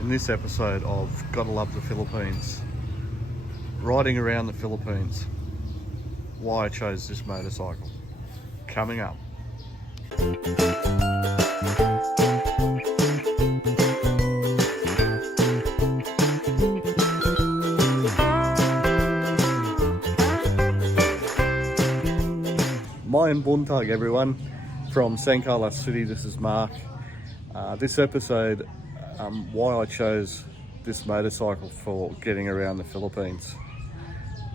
In this episode of Gotta Love the Philippines, riding around the Philippines, why I chose this motorcycle, coming up. Mayan Buntag everyone, from San Carlos City. This is Mark. This episode, why I chose this motorcycle for getting around the Philippines.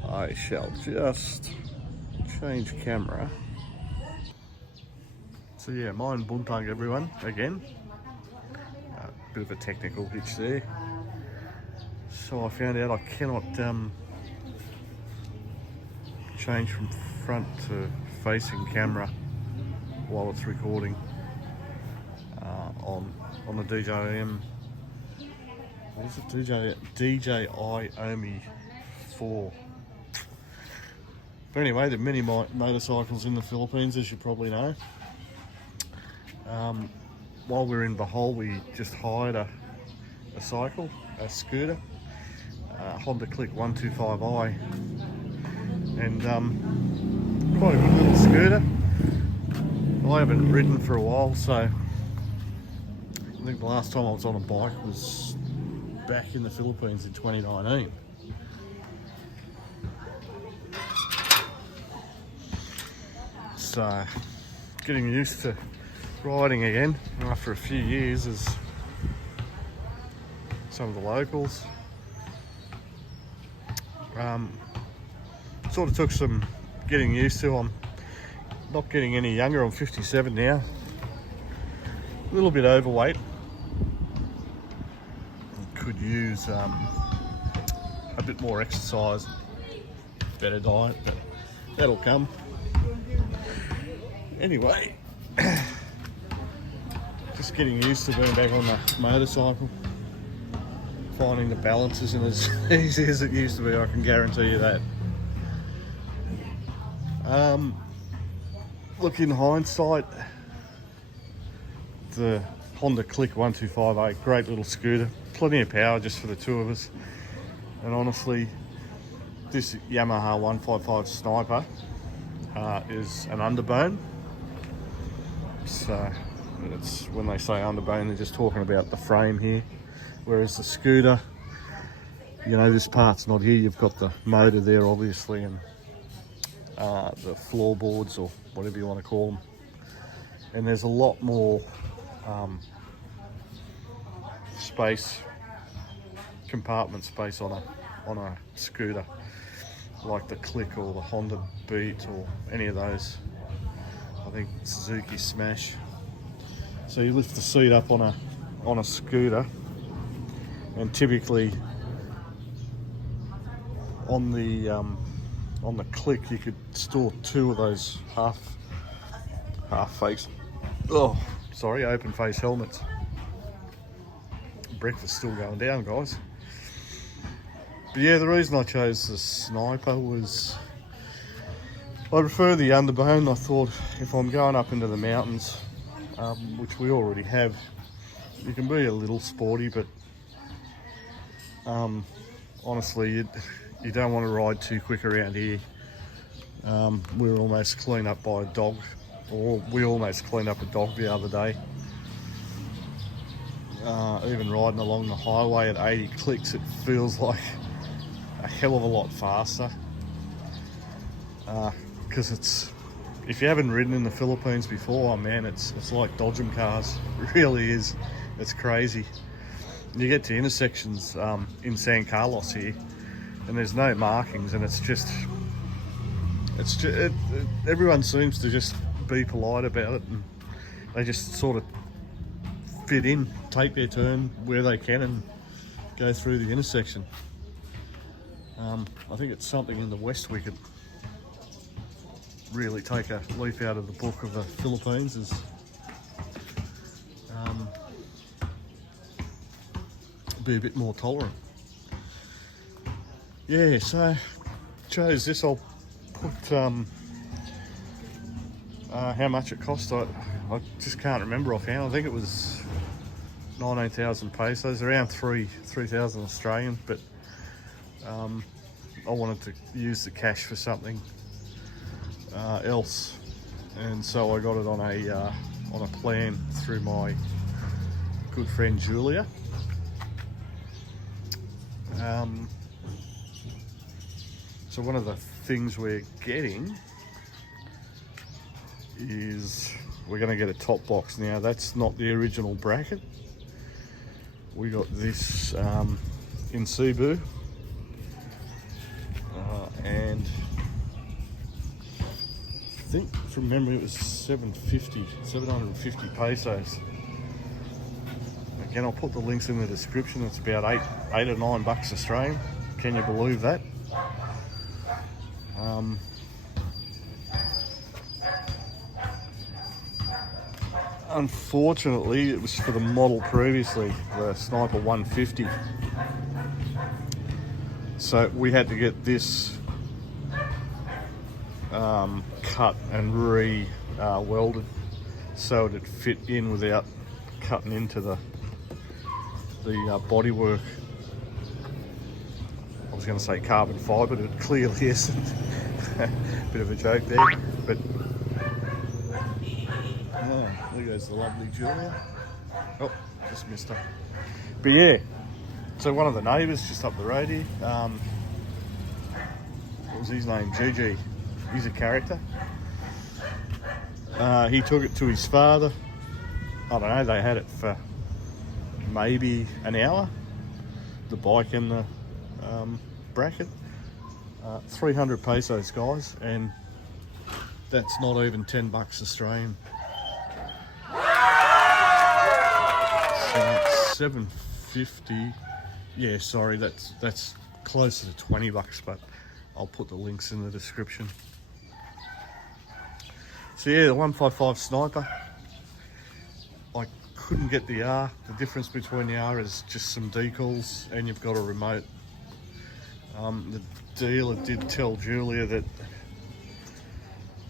I shall just change camera. So yeah, Mayan Buntag everyone, again. Bit of a technical hitch there. So I found out I cannot change from front to facing camera while it's recording on the DJI what is it, DJI Omi 4. But anyway, there are many motorcycles in the Philippines, as you probably know. While we were in Bohol, we just hired a cycle, a scooter, Honda Click 125i, and quite a good little scooter. I haven't ridden for a while, so I think the last time I was on a bike was back in the Philippines in 2019. So getting used to riding again after a few years as some of the locals. Sort of took some getting used to. I'm not getting any younger. I'm 57 now. A little bit overweight. Could use a bit more exercise, better diet, but that'll come. Anyway, just getting used to being back on the motorcycle. Finding the balance isn't as easy as it used to be, I can guarantee you that. Look, in hindsight, the Honda Click 125i, great little scooter, plenty of power just for the two of us. And honestly, this Yamaha 155 Sniper is an underbone. So it's, when they say underbone, they're just talking about the frame here. Whereas the scooter, you know, this part's not here. You've got the motor there, obviously, and the floorboards, or whatever you want to call them. And there's a lot more space, compartment space on a scooter, like the Click or the Honda Beat or any of those. I think Suzuki Smash. So you lift the seat up on a scooter, and typically on the Click you could store two of those half face, open face helmets. Breakfast's still going down, guys. But yeah, the reason I chose the Sniper was I prefer the underbone. I thought if I'm going up into the mountains, which we already have, you can be a little sporty, but honestly, you don't want to ride too quick around here. We were almost cleaned up by a dog, or we almost cleaned up a dog the other day. Even riding along the highway at 80 clicks, it feels like a hell of a lot faster. Because if you haven't ridden in the Philippines before, oh man, it's like dodging cars. It really is. It's crazy. You get to intersections in San Carlos here, and there's no markings, and it's just everyone seems to just be polite about it, and they just sort of fit in, take their turn where they can, and go through the intersection. I think it's something in the West we could really take a leaf out of the book of the Philippines, is be a bit more tolerant. Yeah, so chose this. I'll put how much it cost. I just can't remember offhand. I think it was 19,000 pesos, around 3,000 Australian, but I wanted to use the cash for something else, and so I got it on a plan through my good friend Julia. So one of the things we're getting is we're going to get a top box. Now that's not the original bracket. We got this in Cebu, and I think from memory it was 750 pesos. Again, I'll put the links in the description. It's about $8 or $9 Australian. Can you believe that? Unfortunately, it was for the model previously, the Sniper 150. So we had to get this cut and welded so it'd fit in without cutting into the bodywork. I was going to say carbon fibre, but it clearly isn't. Bit of a joke there, but there goes the lovely Julia. Oh, just missed her. But yeah, so one of the neighbours just up the road here, what was his name? Gigi. He's a character. He took it to his father. I don't know, they had it for maybe an hour, the bike and the bracket. 300 pesos, guys, and that's not even $10 Australian. So 750. Yeah, sorry, that's closer to $20, but I'll put the links in the description. So yeah, the 155 Sniper. I couldn't get the R. The difference between the R is just some decals, and you've got a remote. The dealer did tell Julia that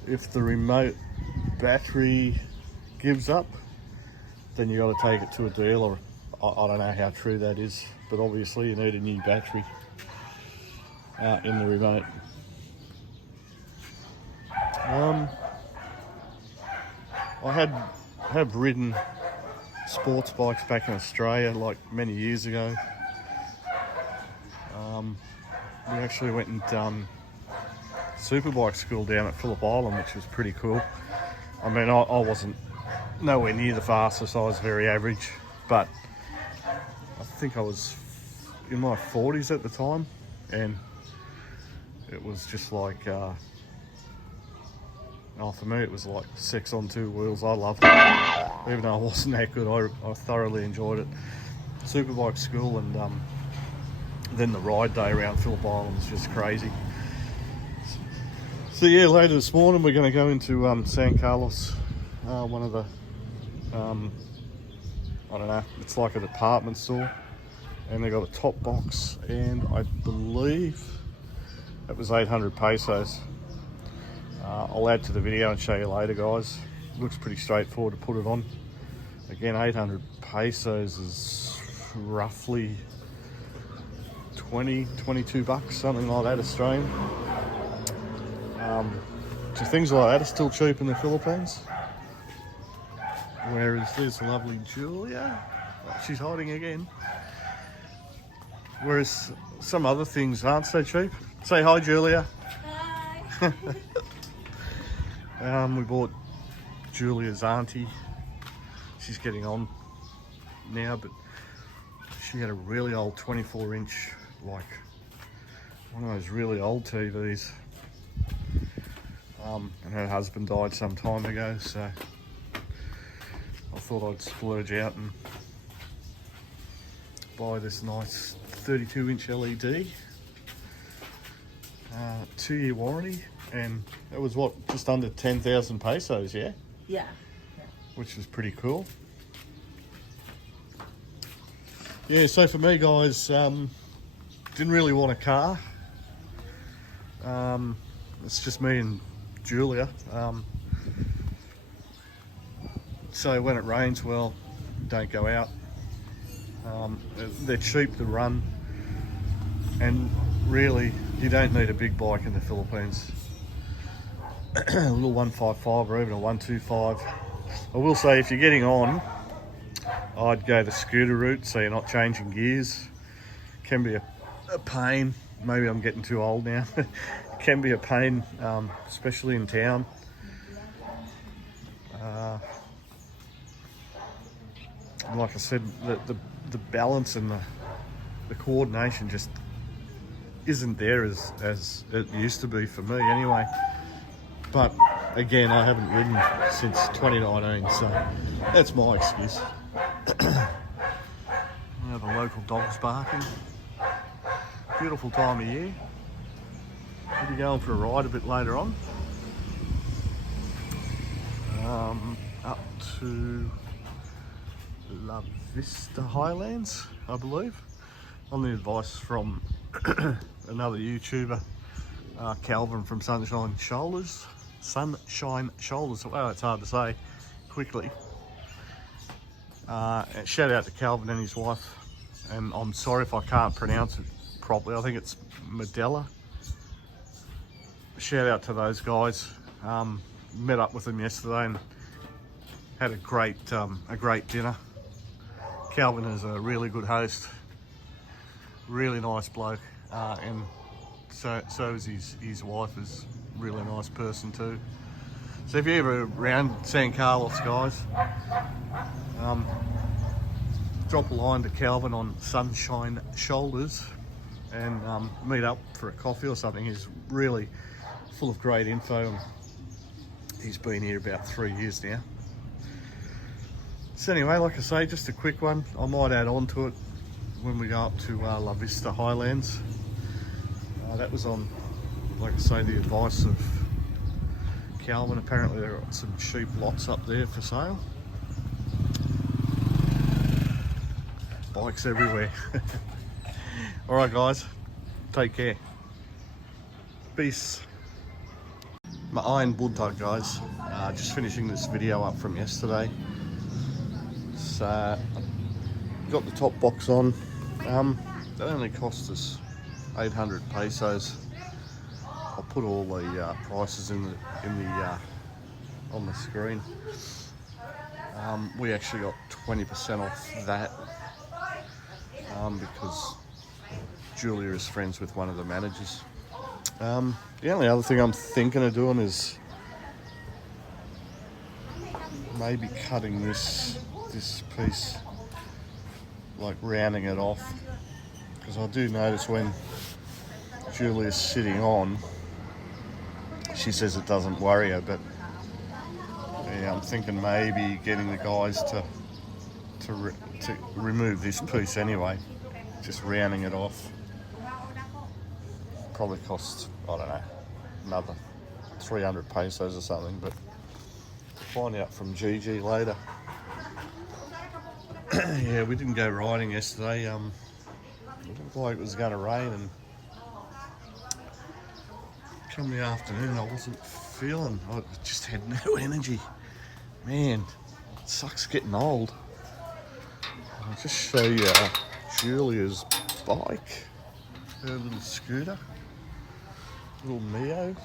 if the remote battery gives up, then you got to take it to a dealer. I don't know how true that is, but obviously you need a new battery in the remote. I have ridden sports bikes back in Australia like many years ago. We actually went and done superbike school down at Phillip Island, which was pretty cool. I mean, I wasn't nowhere near the fastest, I was very average, but I think I was in my 40s at the time, and it was just like, for me it was like sex on two wheels. I loved it, even though I wasn't that good. I thoroughly enjoyed it. Superbike school, and then the ride day around Phillip Island was just crazy. So yeah, later this morning we're going to go into San Carlos, one of the, I don't know, it's like a department store, and they got a top box, and I believe it was 800 pesos. I'll add to the video and show you later, guys. Looks pretty straightforward to put it on. Again, 800 pesos is roughly 22 bucks, something like that Australian. So things like that are still cheap in the Philippines. Whereas there's the lovely Julia. Oh, she's hiding again. Whereas some other things aren't so cheap. Say hi, Julia. Hi. We bought Julia's auntie. She's getting on now, but she had a really old 24-inch, like one of those really old TVs. And her husband died some time ago, so I thought I'd splurge out and buy this nice 32-inch LED. 2-year warranty, and it was what, just under 10,000 pesos, yeah? Yeah. Which was pretty cool. Yeah, so for me, guys, didn't really want a car. It's just me and Julia. So when it rains, well, don't go out. They're cheap to run, and really you don't need a big bike in the Philippines. A little 155 or even a 125. I will say, if you're getting on, I'd go the scooter route, so you're not changing gears. Can be a pain. Maybe I'm getting too old now. It can be a pain, especially in town. Like I said, the balance and the coordination just isn't there as it used to be for me anyway. But again, I haven't ridden since 2019, so that's my excuse. Now the local dog's barking. Beautiful time of year. We'll be going for a ride a bit later on. Up to La Vista Highlands, I believe, on the advice from another YouTuber, Calvin from Sunshine Shoulders. Wow, it's hard to say quickly. Shout out to Calvin and his wife, and I'm sorry if I can't pronounce it properly. I think it's Medella. Shout out to those guys. Met up with them yesterday and had a great dinner. Calvin is a really good host, really nice bloke, and so is his wife, is a really nice person too. So if you're ever around San Carlos, guys, drop a line to Calvin on Sunshine Shoulders and meet up for a coffee or something. He's really full of great info, and he's been here about 3 years now. So anyway, like I say, just a quick one. I might add on to it when we go up to La Vista Highlands. That was on, like I say, the advice of Calvin. Apparently there are some cheap lots up there for sale. Bikes everywhere. Alright guys, take care. Peace. My iron bunta, guys. Just finishing this video up from yesterday. So, got the top box on. That only cost us 800 pesos. I'll put all the prices in the on the screen. We actually got 20% off that because Julia is friends with one of the managers. The only other thing I'm thinking of doing is maybe cutting this piece, like rounding it off, because I do notice when Julia's sitting on, she says it doesn't worry her, but yeah, I'm thinking maybe getting the guys to remove this piece anyway, just rounding it off. Probably costs, I don't know, another 300 pesos or something, but find out from Gigi later. Yeah, we didn't go riding yesterday. It looked like it was going to rain, and come the afternoon I wasn't feeling, I just had no energy. Man, it sucks getting old. I'll just show you Julia's bike, her little scooter, little Mio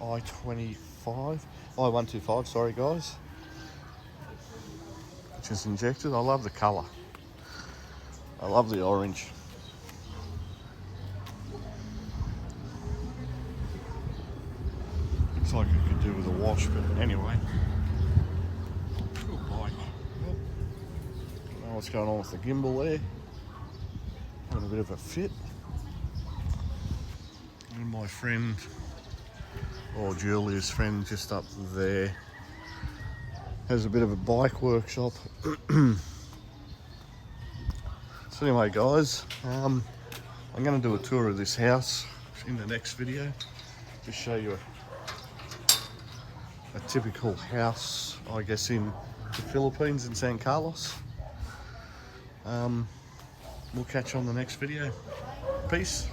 i125, sorry guys, which is injected. I love the colour, I love the orange. Looks like it could do with a wash, but anyway. Cool bike. Don't know what's going on with the gimbal there. Having a bit of a fit. And my friend, or Julia's friend, just up there, has a bit of a bike workshop. So anyway guys, I'm going to do a tour of this house in the next video. Just show you a typical house, I guess, in the Philippines, in San Carlos. We'll catch you on the next video. Peace.